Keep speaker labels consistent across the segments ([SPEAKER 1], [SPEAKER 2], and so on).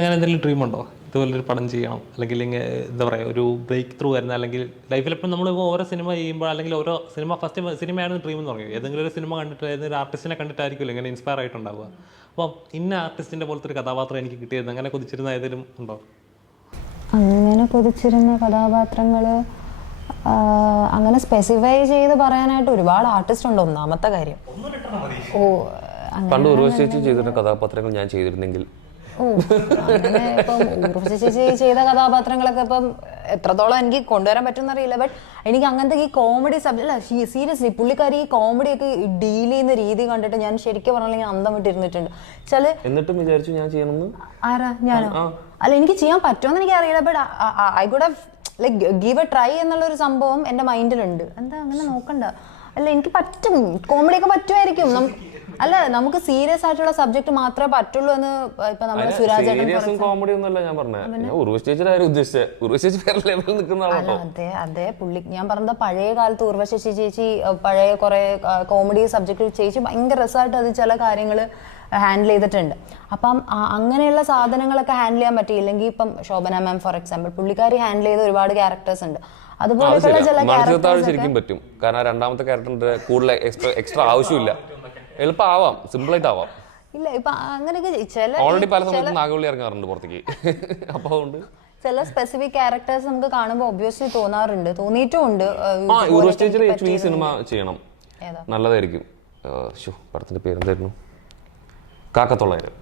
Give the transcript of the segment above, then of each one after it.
[SPEAKER 1] അങ്ങനെ എന്തെങ്കിലും ഡ്രീം ഉണ്ടോ? ഇതുപോലൊരു പടം ചെയ്യണം. അല്ലെങ്കിൽ എന്താ പറയുക ഒരു ബ്രേക്ക് ത്രൂ വരുന്ന അല്ലെങ്കിൽ ലൈഫിൽ ഇപ്പം നമ്മൾ ഓരോ സിനിമ ചെയ്യുമ്പോൾ അല്ലെങ്കിൽ ഓരോ സിനിമ ഫസ്റ്റ് സിനിമയാണ് ഡ്രീം എന്ന് പറയും ഏതെങ്കിലും ഒരു സിനിമ കണ്ടിട്ട് ഏതെങ്കിലും ഒരു ആർട്ടിസ്റ്റിനെ കണ്ടിട്ടായിരിക്കുമല്ലോ ഇങ്ങനെ ഇൻസ്പയർ ആയിട്ടുണ്ടാവുക. അപ്പം ഇന്ന ആർട്ടിസ്റ്റിന്റെ പോലത്തെ ഒരു കഥാപാത്രം എനിക്ക് കിട്ടിയത് അങ്ങനെ കൊതിച്ചിരുന്ന ഏതെങ്കിലും ഉണ്ടോ?
[SPEAKER 2] അങ്ങനെ കൊതിച്ചിരുന്ന കഥാപാത്രങ്ങൾ അങ്ങനെ സ്പെസിഫൈ ചെയ്ത് പറയാനായിട്ട് ഒരുപാട് ആർട്ടിസ്റ്റ് ഉണ്ട്. ഒന്നാമത്തെ കാര്യം. ഓ
[SPEAKER 3] പണ്ട് ഉറവശേഷം ചെയ്തിരുന്ന കഥാപാത്രങ്ങൾ ഞാൻ ചെയ്തിരുന്നെങ്കിൽ
[SPEAKER 2] ഓ അങ്ങനെ ഇപ്പം ഊർവശി ചേച്ചി ചെയ്ത കഥാപാത്രങ്ങളൊക്കെ ഇപ്പം എത്രത്തോളം എനിക്ക് കൊണ്ടുവരാൻ പറ്റുമെന്ന് അറിയില്ല ബട്ട് എനിക്ക് അങ്ങനത്തെ ഈ കോമഡി സബ്ജക്ട് അല്ല സീരിയസ്ലി പുള്ളിക്കാരി ഈ കോമഡി ഒക്കെ ഡീൽ ചെയ്യുന്ന രീതി കണ്ടിട്ട് ഞാൻ ശരിക്കും പറഞ്ഞാൽ അന്തം വിട്ടിരുന്നിട്ടുണ്ട്. ചില
[SPEAKER 3] എന്നിട്ടും വിചാരിച്ചു ഞാൻ ചെയ്യണമെന്ന്?
[SPEAKER 2] ആരാ? ഞാനോ? അല്ല എനിക്ക് ചെയ്യാൻ പറ്റുമെന്ന് എനിക്ക് അറിയില്ല. But I could like give a try എന്നുള്ള ഒരു സംഭവം എന്റെ മൈൻഡിലുണ്ട് എന്താ അങ്ങനെ നോക്കണ്ട. അല്ല എനിക്ക് പറ്റും. കോമഡി ഒക്കെ പറ്റുമായിരിക്കും. നമുക്ക് അല്ല നമുക്ക് സീരിയസ് ആയിട്ടുള്ള സബ്ജക്ട് മാത്രമേ പറ്റുള്ളൂ എന്ന് ഇപ്പൊ നമ്മുടെ സുരാജ്
[SPEAKER 3] സീരിയസും കോമഡി ഒന്നുമല്ല ഞാൻ പറഞ്ഞത് ഞാൻ ഉർവശി ചേച്ചിയുടെ കാര്യം ഉദ്ദേശിച്ചത് ഉർവശി ചേച്ചി വേറെ ലെവലിൽ നിൽക്കുന്ന ആളാണോ
[SPEAKER 2] അതെ അതെ പുള്ളി ഞാൻ പറഞ്ഞത് പഴയ കാലത്ത് ഉർവശി ചേച്ചി പഴയ കുറെ കോമഡി സബ്ജക്ട് ചേച്ചി ഭയങ്കര രസമായിട്ട് അത് ചില കാര്യങ്ങൾ ഹാൻഡിൽ ചെയ്തിട്ടുണ്ട്. അപ്പം അങ്ങനെയുള്ള സാധനങ്ങളൊക്കെ ഹാൻഡിൽ ചെയ്യാൻ പറ്റിയില്ലെങ്കിൽ ഇപ്പം ശോഭന മാം ഫോർ എക്സാമ്പിൾ പുള്ളിക്കാരി ഹാൻഡിൽ ചെയ്ത ഒരുപാട് ക്യാരക്ടേഴ്സ് ഉണ്ട്. അതുപോലെ ചില ക്യാരക്ടേഴ്സ്
[SPEAKER 3] ശരിക്കും പറ്റും. കാരണം രണ്ടാമത്തെ ക്യാരക്ടറിന്റെ കൂടുതൽ എക്സ്ട്രാ ആവശ്യമില്ല. എളുപ്പമാവാം സിമ്പിൾ ആയിട്ട് ആവാം
[SPEAKER 2] ഇല്ല ഇപ്പൊ അങ്ങനെയൊക്കെ ചില
[SPEAKER 3] ഓൾറെഡി പല സമയത്ത് നാഗവള്ളി ഇറങ്ങാറുണ്ട് പുറത്തേക്ക്. അപ്പൊ അതുകൊണ്ട്
[SPEAKER 2] ചില സ്പെസിഫിക് ക്യാരക്ടേഴ്സ് നമുക്ക് കാണുമ്പോൾ ഒബ്വിയസ്ലി തോന്നാറുണ്ട്. തോന്നിയിട്ടും ഉണ്ട്
[SPEAKER 3] ആ ഉർവശി ചേച്ചിയുടെ ആക്ച്വലി ഈ സിനിമ ചെയ്യണം? നല്ലതായിരിക്കും. പടത്തിന്റെ പേരെന്തായിരുന്നു? കാക്കത്തൊള്ളായിരം.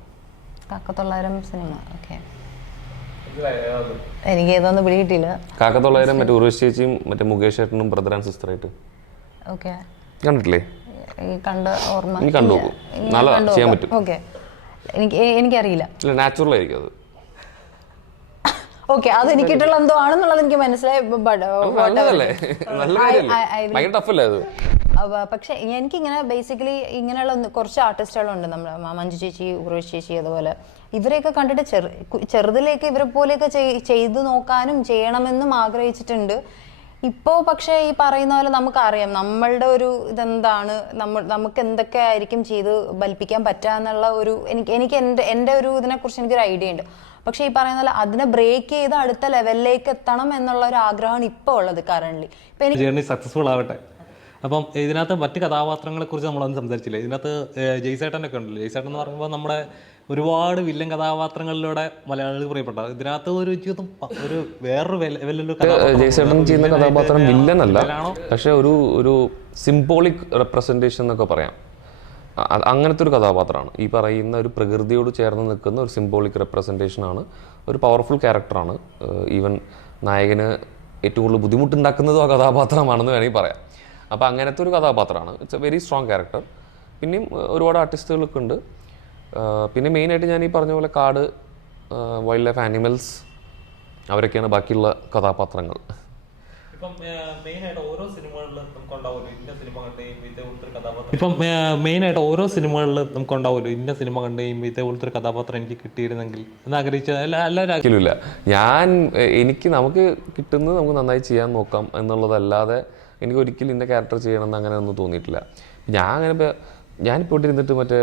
[SPEAKER 2] കാക്കത്തൊള്ളായിരം സിനിമ ഓക്കെ എനിക്ക് ഏതൊന്നും പിടികിട്ടില്ല
[SPEAKER 3] കാക്കത്തൊള്ളായിരം മറ്റേ ഉർവശി ചേച്ചിയും മറ്റേ മുകേഷ് ഏട്ടനും ബ്രദർ ആൻഡ് സിസ്റ്റർ ആയിട്ട്.
[SPEAKER 2] ഓക്കെ
[SPEAKER 3] കണ്ടിട്ടില്ലേ?
[SPEAKER 2] ഈ കണ്ട ഓർമ്മ
[SPEAKER 3] ഇനി കണ്ടു നല്ല ചെയ്യാൻ പറ്റും.
[SPEAKER 2] ഓക്കെ. എനിക്ക് എനിക്കറിയില്ല.
[SPEAKER 3] ഇല്ല നാച്ചുറൽ ആയിരിക്കും അത്.
[SPEAKER 2] ഓക്കെ അത് എനിക്ക് എനിക്കിട്ടുള്ള എന്തോ ആണെന്നുള്ളത് എനിക്ക് മനസ്സിലായി. പക്ഷെ എനിക്കിങ്ങനെ ബേസിക്കലി ഇങ്ങനെയുള്ള കുറച്ച് ആർട്ടിസ്റ്റുകളുണ്ട് നമ്മൾ മഞ്ജു ചേച്ചി ഉറവശ് ചേച്ചി അതുപോലെ. ഇവരെയൊക്കെ കണ്ടിട്ട് ചെറു ചെറുതിലേക്ക് ഇവരെ പോലെയൊക്കെ ചെയ്തു നോക്കാനും ചെയ്യണമെന്നും ആഗ്രഹിച്ചിട്ടുണ്ട്. ഇപ്പോൾ പക്ഷേ ഈ പറയുന്ന പോലെ നമുക്കറിയാം. നമ്മളുടെ ഒരു ഇതെന്താണ്? നമ്മൾ നമുക്ക് എന്തൊക്കെ ആയിരിക്കും ചെയ്ത് ബലിപ്പിക്കാൻ പറ്റുക എന്നുള്ള ഒരു എനിക്ക് എനിക്ക് എന്റെ എന്റെ ഒരു ഇതിനെക്കുറിച്ച് എനിക്കൊരു ഐഡിയ ഉണ്ട്. പക്ഷേ ഈ പറയുന്ന പോലെ അതിനെ ബ്രേക്ക് ചെയ്ത് അടുത്ത ലെവലിലേക്ക് എത്തണം എന്നുള്ള ഒരു ആഗ്രഹമാണ് ഇപ്പോൾ ഉള്ളത് കറണ്ട്ലി ഇപ്പം എനിക്ക്
[SPEAKER 1] സക്സസ്ഫുൾ ആവട്ടെ. അപ്പം ഇതിനകത്ത് മറ്റ് കഥാപാത്രങ്ങളെ കുറിച്ച് നമ്മളൊന്നും സംസാരിച്ചില്ല. ഇതിനകത്ത് ജയ്സേട്ടനൊക്കെ ഉണ്ടല്ലോ. ജയ്സേട്ടൻ എന്ന് പറയുമ്പോൾ നമ്മുടെ ഒരുപാട് വില്ലൻ കഥാപാത്രങ്ങളിലൂടെ മലയാളികൾ പ്രിയപ്പെട്ട ഇതിനകത്ത് ഒരു ജീവിതം ഒരു വേറൊരു ലെവലിലൊരു
[SPEAKER 3] ജയ്സേട്ടൻ ചെയ്യുന്ന കഥാപാത്രം വില്ലൻ അല്ല. പക്ഷെ ഒരു ഒരു സിംബോളിക് റെപ്രസെന്റേഷൻ എന്നൊക്കെ പറയാം. അങ്ങനത്തെ ഒരു കഥാപാത്രമാണ്. ഈ പറയുന്ന ഒരു പ്രകൃതിയോട് ചേർന്ന് നിൽക്കുന്ന ഒരു സിംബോളിക് റെപ്രസെന്റേഷൻ ആണ്. ഒരു പവർഫുൾ ക്യാരക്ടറാണ് ഈവൻ നായകന് ഏറ്റവും കൂടുതൽ ബുദ്ധിമുട്ടുണ്ടാക്കുന്നതും ആ കഥാപാത്രമാണെന്ന് വേണമെങ്കിൽ പറയാം. അപ്പോൾ അങ്ങനത്തെ ഒരു കഥാപാത്രമാണ്. It's a very strong character പിന്നെയും ഒരുപാട് ആർട്ടിസ്റ്റുകളൊക്കെ ഉണ്ട് പിന്നെ മെയിനായിട്ട് ഞാൻ ഈ പറഞ്ഞ പോലെ കാട് വൈൽഡ് ലൈഫ് ആനിമൽസ് അവരൊക്കെയാണ് ബാക്കിയുള്ള കഥാപാത്രങ്ങൾ.
[SPEAKER 1] ഇപ്പം മെയിനായിട്ട് ഓരോ സിനിമകളിലും നമുക്ക് ഉണ്ടാവുമല്ലോ ഇന്ന സിനിമ കണ്ടെയും കഴിയുമ്പോൾ കഥാപാത്രം. ഇപ്പം മെയിനായിട്ട് ഓരോ സിനിമകളിലും നമുക്ക് ഉണ്ടാവുമല്ലോ ഇന്ന സിനിമ കണ്ട് കഴിയുമ്പോൾ ഇതേപോലത്തെ ഒരു കഥാപാത്രം എനിക്ക് കിട്ടിയിരുന്നെങ്കിൽ എന്ന് ആഗ്രഹിച്ച എല്ലാ എല്ലാവരും
[SPEAKER 3] ഞാൻ എനിക്ക് നമുക്ക് കിട്ടുന്നത് നമുക്ക് നന്നായി ചെയ്യാൻ നോക്കാം എന്നുള്ളതല്ലാതെ എനിക്ക് ഒരിക്കലും ഇന്ന ക്യാരക്ടർ ചെയ്യണമെന്ന് അങ്ങനെ ഒന്നും തോന്നിയിട്ടില്ല. ഞാൻ അങ്ങനെ ഞാനിപ്പോൾ ഇരുന്നിട്ട് മറ്റേ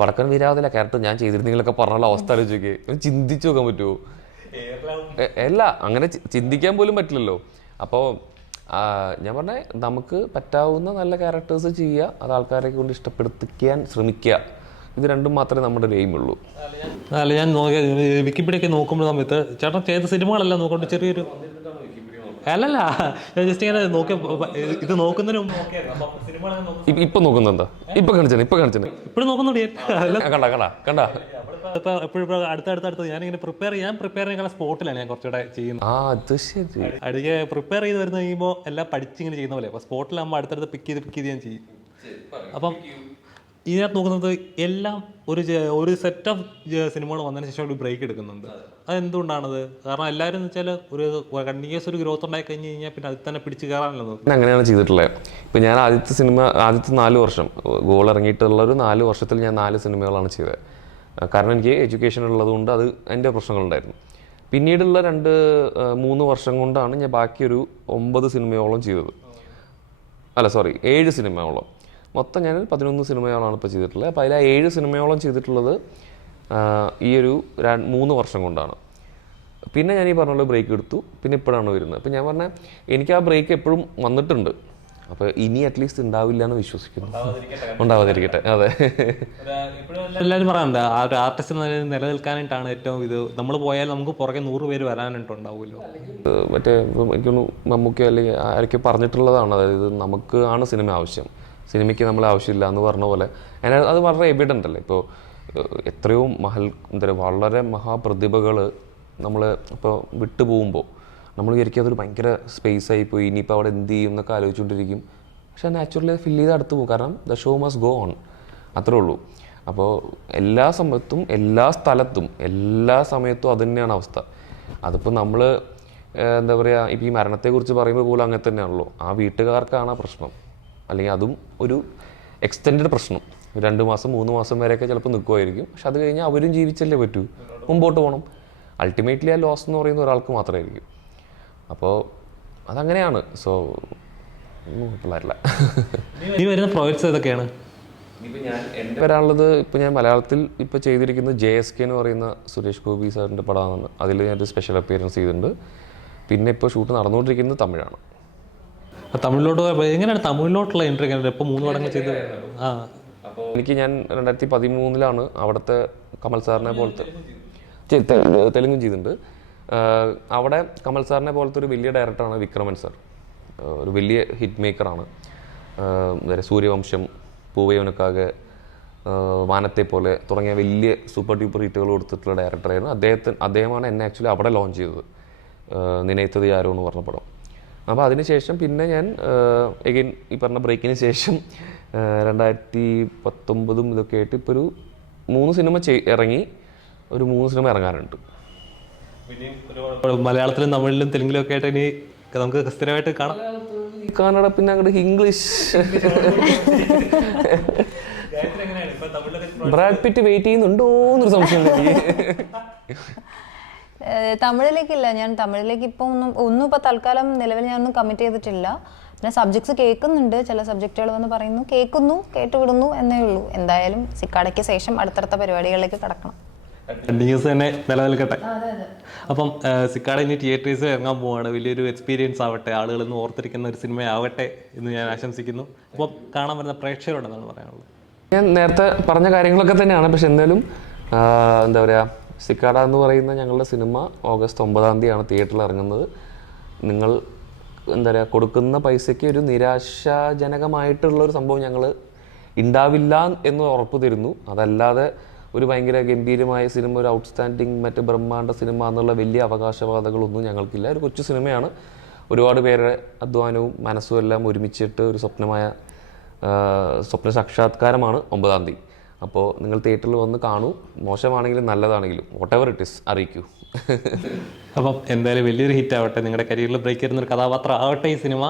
[SPEAKER 3] വടക്കൻ വീരാതില്ല ക്യാരക്ടർ ഞാൻ ചെയ്തിരുന്നെങ്കിലൊക്കെ പറഞ്ഞുള്ള അവസ്ഥ ആലോചിക്കേ ഒന്ന് ചിന്തിച്ചു നോക്കാൻ പറ്റുമോ അല്ല അങ്ങനെ ചിന്തിക്കാൻ പോലും പറ്റില്ലല്ലോ. അപ്പോൾ ഞാൻ പറഞ്ഞേ നമുക്ക് പറ്റാവുന്ന നല്ല ക്യാരക്ടേഴ്സ് ചെയ്യുക അത് ആൾക്കാരെ കൊണ്ട് ഇഷ്ടപ്പെടുത്തിക്കാൻ ശ്രമിക്കുക. ഇത് രണ്ടും മാത്രമേ നമ്മുടെ ഒരു എയിമുള്ളൂ
[SPEAKER 1] അല്ല ഞാൻ നോക്കിയ വിക്കിപീഡിയ നോക്കുമ്പോൾ സമയത്ത് ചേട്ടൻ ചെയ്ത സിനിമകളെല്ലാം നോക്കുമ്പോൾ ചെറിയൊരു അല്ലല്ല ഞാൻ ജസ്റ്റ് ഇങ്ങനെ നോക്കി ഇത് നോക്കുന്നതിന് മുമ്പ്
[SPEAKER 3] ഇപ്പൊ നോക്കുന്നത് എന്താ ഇപ്പൊ കാണിച്ചു ഇപ്പൊ കാണിച്ചു
[SPEAKER 1] ഇപ്പോഴും നോക്കുന്നുണ്ട്
[SPEAKER 3] കണ്ട കണ്ട കണ്ട.
[SPEAKER 1] ഇപ്പൊ എപ്പോഴും ഞാനിങ്ങനെ പ്രിപ്പയർ ഞാൻ പ്രിപ്പയർ ചെയ്യുന്ന സ്പോട്ടിലാണ് ഞാൻ കുറച്ചുകൂടെ ചെയ്യുന്നത്.
[SPEAKER 3] ആ അത് ശരി.
[SPEAKER 1] അടുക്കെ പ്രിപ്പയർ ചെയ്ത് വരുന്ന കഴിയുമ്പോൾ എല്ലാം പഠിച്ചിങ്ങനെ ചെയ്യുന്ന പോലെ. അപ്പോൾ സ്പോട്ടിലാകുമ്പോൾ അടുത്തടുത്ത് പിക്ക് ചെയ്ത് പിക്ക് ചെയ്ത് ഞാൻ ചെയ്യും. അപ്പം ഇതിനകത്ത് നോക്കുന്നത് എല്ലാം ഒരു ഒരു സെറ്റ് ഓഫ് സിനിമകൾ വന്നതിന് ശേഷം ഒരു ബ്രേക്ക് എടുക്കുന്നുണ്ട്. അതെന്തുകൊണ്ടാണത്? കാരണം എല്ലാവരും എന്ന് വെച്ചാൽ ഒരു കണ്ടിന്യൂസ് ഒരു ഗ്രോത്ത് ഉണ്ടായി കഴിഞ്ഞ് കഴിഞ്ഞാൽ പിന്നെ അതിൽ തന്നെ പിടിച്ച് കയറാനല്ലോ പിന്നെ
[SPEAKER 3] ഞാൻ അങ്ങനെയാണ് ചെയ്തിട്ടുള്ളത് ഇപ്പം ഞാൻ ആദ്യത്തെ സിനിമ ആദ്യത്തെ നാല് വർഷം ഗോൾ ഇറങ്ങിയിട്ടുള്ള ഒരു നാല് വർഷത്തിൽ ഞാൻ നാല് സിനിമകളാണ് ചെയ്തത് കാരണം എനിക്ക് എഡ്യൂക്കേഷൻ ഉള്ളതുകൊണ്ട് അത് എന്റെ പ്രശ്നങ്ങളുണ്ടായിരുന്നു. പിന്നീടുള്ള രണ്ട് മൂന്ന് വർഷം കൊണ്ടാണ് ഞാൻ ബാക്കി ഒരു ഒമ്പത് സിനിമയോളം ചെയ്തത്. അല്ല സോറി ഏഴ് സിനിമയോളം മൊത്തം ഞാൻ പതിനൊന്ന് സിനിമയോളാണ് ഇപ്പോൾ ചെയ്തിട്ടുള്ളത്. അപ്പോൾ അതിൽ ആ ഏഴ് സിനിമയോളം ചെയ്തിട്ടുള്ളത് ഈ ഒരു മൂന്ന് വർഷം കൊണ്ടാണ്. പിന്നെ ഞാൻ ഈ പറഞ്ഞ പോലെ ബ്രേക്ക് എടുത്തു. പിന്നെ ഇപ്പോഴാണ് വരുന്നത്. അപ്പോൾ ഞാൻ പറഞ്ഞ എനിക്ക് ആ ബ്രേക്ക് എപ്പോഴും വന്നിട്ടുണ്ട്. അപ്പോൾ ഇനി അറ്റ്ലീസ്റ്റ് ഉണ്ടാവില്ല എന്ന് വിശ്വസിക്കുന്നു. ഉണ്ടാവാതിരിക്കട്ടെ. അതെ.
[SPEAKER 1] എല്ലാവരും പറയാറുണ്ട് ആ ഒരു ആർട്ടിസ്റ്റ് നിലനിൽക്കാനായിട്ടാണ് ഏറ്റവും ഇത്. നമ്മൾ പോയാൽ നമുക്ക് പുറകെ നൂറ് പേര് വരാനായിട്ടുണ്ടാവുമല്ലോ.
[SPEAKER 3] മറ്റേ എനിക്കൊന്ന് മമ്മൂക്കി അല്ലെങ്കിൽ ആരൊക്കെ പറഞ്ഞിട്ടുള്ളതാണ്. അതായത് നമുക്ക് ആണ് സിനിമ ആവശ്യം. സിനിമയ്ക്ക് നമ്മൾ ആവശ്യമില്ല എന്ന് പറഞ്ഞ പോലെ. അത് വളരെ എവിഡന്റ് അല്ലേ? ഇപ്പോൾ എത്രയോ മഹൽ എന്താ വളരെ മഹാപ്രതിഭകൾ നമ്മൾ ഇപ്പോൾ വിട്ടുപോകുമ്പോൾ നമ്മൾ വിചാരിക്കും അതൊരു ഭയങ്കര സ്പേസ് ആയി പോയി ഇനിയിപ്പോൾ അവിടെ എന്ത് ചെയ്യും എന്നൊക്കെ ആലോചിച്ചുകൊണ്ടിരിക്കും. പക്ഷേ നാച്ചുറലി അത് ഫില്ല് ചെയ്ത് അടുത്ത് പോകും. കാരണം the show must go on അത്രേ ഉള്ളൂ. അപ്പോൾ എല്ലാ സമയത്തും എല്ലാ സ്ഥലത്തും എല്ലാ സമയത്തും അത് തന്നെയാണ് അവസ്ഥ. അതിപ്പോൾ നമ്മൾ എന്താ പറയുക ഇപ്പോൾ ഈ മരണത്തെക്കുറിച്ച് പറയുമ്പോൾ പോലും അങ്ങനെ തന്നെയാണല്ലോ. ആ വീട്ടുകാർക്കാണ് ആ പ്രശ്നം. അല്ലെങ്കിൽ അതും ഒരു എക്സ്റ്റെൻഡ് പ്രശ്നം. രണ്ട് മാസം മൂന്ന് മാസം വരെയൊക്കെ ചിലപ്പോൾ നിൽക്കുമായിരിക്കും പക്ഷെ അത് കഴിഞ്ഞാൽ അവരും ജീവിച്ചല്ലേ പറ്റൂ. മുമ്പോട്ട് പോകണം. അൾട്ടിമേറ്റ്ലി ആ ലോസ് എന്ന് പറയുന്ന ഒരാൾക്ക് മാത്രമായിരിക്കും. അപ്പോൾ അതങ്ങനെയാണ്. സോ ഒന്നും കുഴപ്പമില്ല
[SPEAKER 1] ഇനി വരുന്ന പ്രോജക്ട്സ് ഏതൊക്കെയാണ്?
[SPEAKER 3] വരാനുള്ളത് ഇപ്പോൾ ഞാൻ മലയാളത്തിൽ ഇപ്പോൾ ചെയ്തിരിക്കുന്നത് ജെ എസ് കെ എന്ന് പറയുന്ന സുരേഷ് ഗോപി സാറിന്റെ പടമാണ് അതിൽ ഞാനൊരു സ്പെഷ്യൽ അപ്പിയറൻസ് ചെയ്തിട്ടുണ്ട്. പിന്നെ ഇപ്പോൾ ഷൂട്ട് നടന്നുകൊണ്ടിരിക്കുന്നത് തമിഴാണ്.
[SPEAKER 1] തമിഴിലോട്ട് എങ്ങനെയാണ് തമിഴിലോട്ടുള്ള എൻട്രി എങ്ങനെയാണ്? ഇപ്പോൾ മൂന്ന് പടങ്ങൾ ചെയ്ത് ആ.
[SPEAKER 3] എനിക്ക് ഞാൻ രണ്ടായിരത്തി പതിമൂന്നിലാണ് അവിടുത്തെ കമൽ സാറിനെ പോലത്തെ തെലുങ്കും ചെയ്തിട്ടുണ്ട്. അവിടെ കമൽ സാറിനെ പോലത്തെ ഒരു വലിയ ഡയറക്ടറാണ് വിക്രമൻ സാർ. ഒരു വലിയ ഹിറ്റ് മേക്കറാണ് സൂര്യവംശം പൂവയവനക്കാകെ വാനത്തെ പോലെ തുടങ്ങിയ വലിയ സൂപ്പർ ഡ്യൂപ്പർ ഹിറ്റുകൾ കൊടുത്തിട്ടുള്ള ഡയറക്ടറായിരുന്നു അദ്ദേഹത്തിന് അദ്ദേഹമാണ് എന്നെ ആക്ച്വലി അവിടെ ലോഞ്ച് ചെയ്തത്. നിനയത്തത് ആരോ എന്ന് പറഞ്ഞ പടം. അപ്പോൾ അതിനുശേഷം പിന്നെ ഞാൻ എഗെയിൻ ഈ പറഞ്ഞ ബ്രേക്കിന് ശേഷം രണ്ടായിരത്തി പത്തൊമ്പതും ഇതൊക്കെ ആയിട്ട് ഇപ്പോൾ ഒരു മൂന്ന് സിനിമ ഇറങ്ങി ഒരു മൂന്ന് സിനിമ ഇറങ്ങാറുണ്ട്.
[SPEAKER 1] മലയാളത്തിലും തമിഴിലും തെലുങ്കിലും ഒക്കെ ആയിട്ട് ഇനി നമുക്ക് സ്ഥിരമായിട്ട് കാണാം.
[SPEAKER 3] കന്നഡ പിന്നെ അങ്ങോട്ട് ഇംഗ്ലീഷ് ബ്രാഡ് പിറ്റ് വെയിറ്റ് ചെയ്യുന്നുണ്ടോ എന്നൊരു സംശയം
[SPEAKER 2] തമിഴിലേക്കില്ല. ഞാൻ തമിഴിലേക്ക് ഇപ്പോൾ ഒന്നും ഒന്നും ഇപ്പോൾ തൽക്കാലം നിലവിൽ ഞാനൊന്നും കമ്മിറ്റ് ചെയ്തിട്ടില്ല. പിന്നെ സബ്ജക്ട്സ് കേൾക്കുന്നുണ്ട്. ചില സബ്ജക്റ്റുകൾ വന്ന് പറയുന്നു കേൾക്കുന്നു കേട്ടുവിടുന്നു എന്നേ ഉള്ളൂ. എന്തായാലും സിക്കാടയ്ക്ക് ശേഷം അടുത്തടുത്ത പരിപാടികളിലേക്ക് കടക്കണം.
[SPEAKER 1] ന്യൂസ് തന്നെ നിലനിൽക്കട്ടെ. അപ്പം സിക്കാട് ഇനി തിയേറ്റേഴ്സ് ഇറങ്ങാൻ പോവാണ്. വലിയൊരു എക്സ്പീരിയൻസ് ആവട്ടെ. ആളുകൾ ഇന്ന് ഓർത്തിരിക്കുന്ന ഒരു സിനിമയാവട്ടെ എന്ന് ഞാൻ ആശംസിക്കുന്നു. അപ്പം കാണാൻ വരുന്ന പ്രേക്ഷകരോടെന്നാണ് പറയാനുള്ളത്?
[SPEAKER 3] ഞാൻ നേരത്തെ പറഞ്ഞ കാര്യങ്ങളൊക്കെ തന്നെയാണ്. പക്ഷെ എന്തായാലും എന്താ പറയുക സിക്കാട എന്ന് പറയുന്ന ഞങ്ങളുടെ സിനിമ ഓഗസ്റ്റ് ഒമ്പതാം തീയതിയാണ് തിയേറ്ററിൽ ഇറങ്ങുന്നത്. നിങ്ങൾ എന്താ പറയുക കൊടുക്കുന്ന പൈസയ്ക്ക് ഒരു നിരാശാജനകമായിട്ടുള്ള ഒരു സംഭവം ഞങ്ങൾ ഉണ്ടാവില്ല എന്ന് ഉറപ്പ് തരുന്നു. അതല്ലാതെ ഒരു ഭയങ്കര ഗംഭീരമായ സിനിമ ഒരു ഔട്ട്സ്റ്റാൻഡിങ് മറ്റ് ബ്രഹ്മാണ്ഡ സിനിമ എന്നുള്ള വലിയ അവകാശവാദങ്ങളൊന്നും ഞങ്ങൾക്കില്ല. ഒരു കൊച്ചു സിനിമയാണ്. ഒരുപാട് പേരുടെ അധ്വാനവും മനസ്സും എല്ലാം ഒരുമിച്ചിട്ട് ഒരു സ്വപ്നമായ സ്വപ്ന സാക്ഷാത്കാരമാണ് ഒമ്പതാം തീയതി. അപ്പോൾ നിങ്ങൾ തിയേറ്ററിൽ വന്ന് കാണൂ. മോശമാണെങ്കിലും നല്ലതാണെങ്കിലും. വോട്ട് എവർ ഇറ്റ് ഇസ് അറിയിക്കൂ.
[SPEAKER 1] അപ്പം എന്തായാലും വലിയൊരു ഹിറ്റ് ആവട്ടെ. നിങ്ങളുടെ കരിയറിൽ ബ്രേക്ക് ചെയ്യുന്ന ഒരു കഥാപാത്രം ആവട്ടെ ഈ സിനിമ.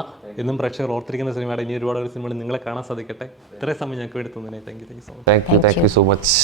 [SPEAKER 1] എന്നും പ്രേക്ഷകർ ഓർത്തിരിക്കുന്ന സിനിമയുടെ ഇനി ഒരുപാട് ഒരു സിനിമകൾ നിങ്ങളെ കാണാൻ സാധിക്കട്ടെ. ഇത്രയും സമയം ഞങ്ങൾക്ക് വേണ്ടി തോന്നുന്നതിനെ thank you thank you so much
[SPEAKER 3] thank you thank you so much